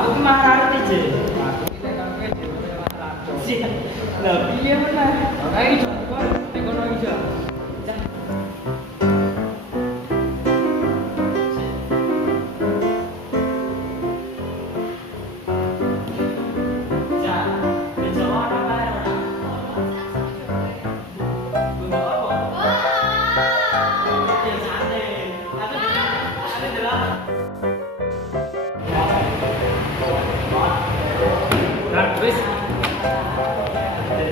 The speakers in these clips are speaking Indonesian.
aku ki mah ngerti je. Aku kita kan pede masalah. Sih. Lah pilih mana? Ayo, ekonomi aja. Wis.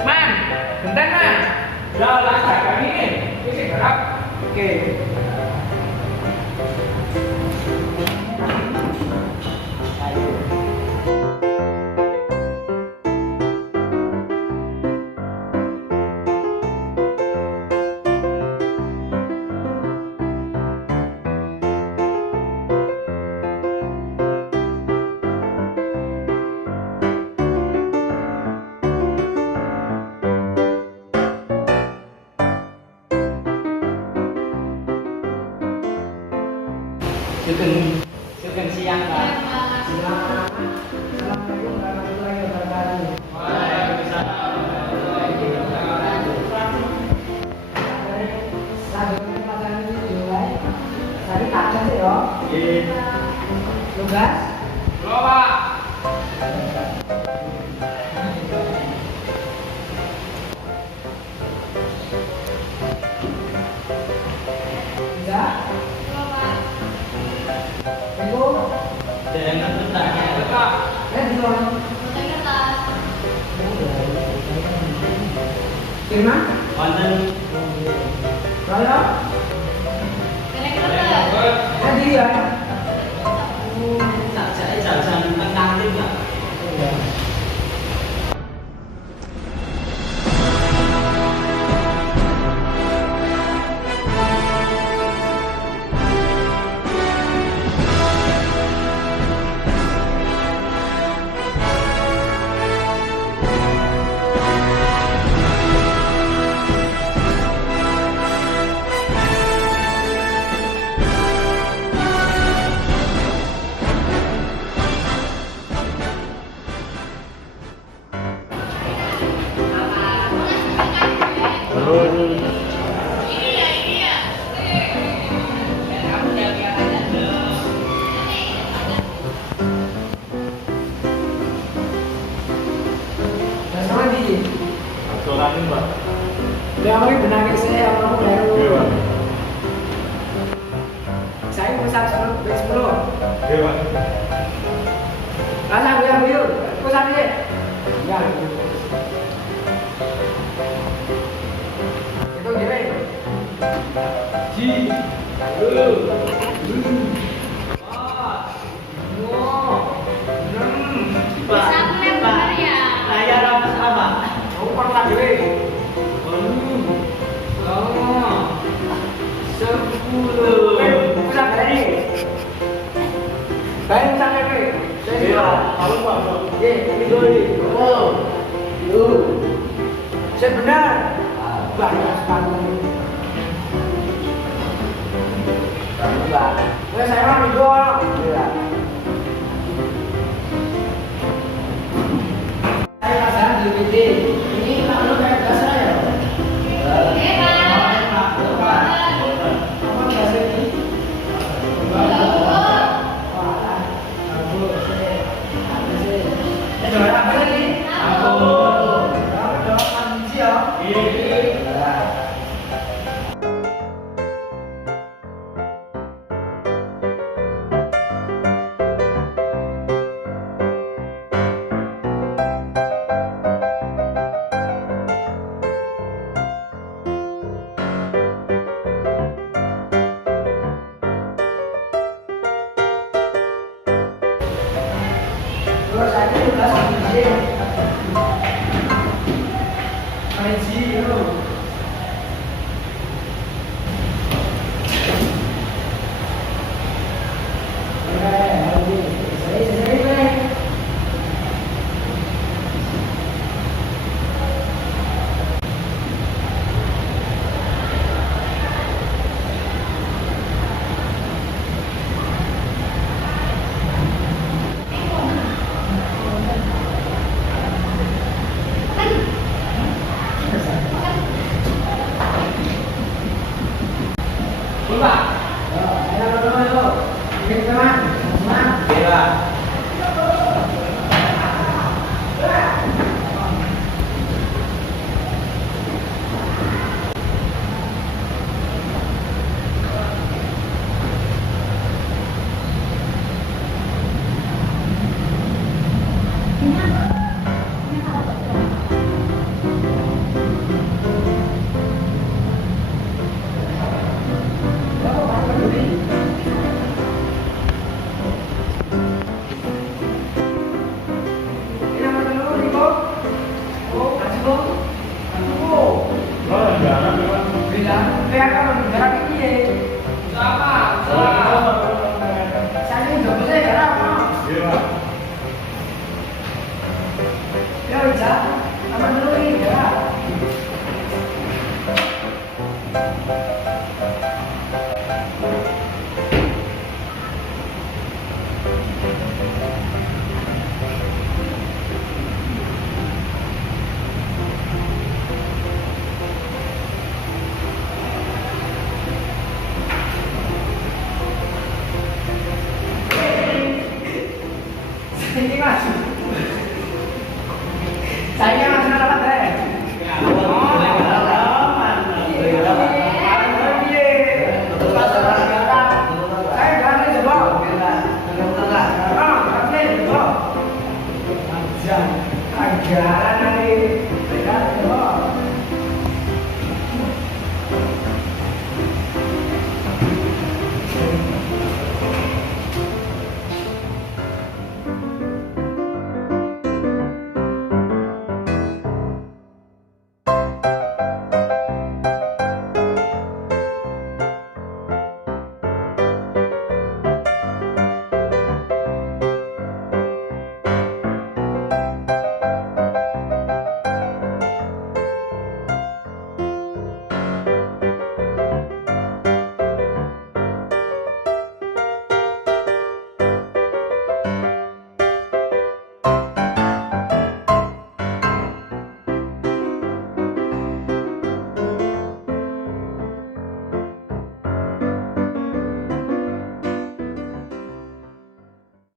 Man, genteng man. Ya lah saya ini. Wis gerak. Oke. Sugeng siang, Pak. Assalamualaikum warahmatullahi wabarakatuh. Waalaikumsalam warahmatullahi wabarakatuh. Selanjutnya pelajaran ini dimulai. Tadi tak ada sih ya. Nggih. Tugas. Halo, Pak. Tiga. Minggu. Jangan bertanya. Pak. Duluan. Firman. Wonten Raya. Hadir ya. sajake jajan teng kantin, Pak. Dan sama di. Aturan Pak. Dia mau benar saya apa baru. Iya Pak. Saya pesan 10. Iya Pak. Rasa biar pesan dia. Ya. Itu dia. Ji. Layar apa apa? Kamu pernah dewe. 10. Pesan dari. Baik pesan dari. Iya. Halo Pak. Ye, ini. Oh. Saya benar. Banyak sekali. Saya orang itu. Saya pasaran di PT. Ini lalu kayak biasa ya. Apa biasa ini? Apa lagi? Terus saya juga sama Haji itu. sini mas. Saya mas lewat deh. Ajaran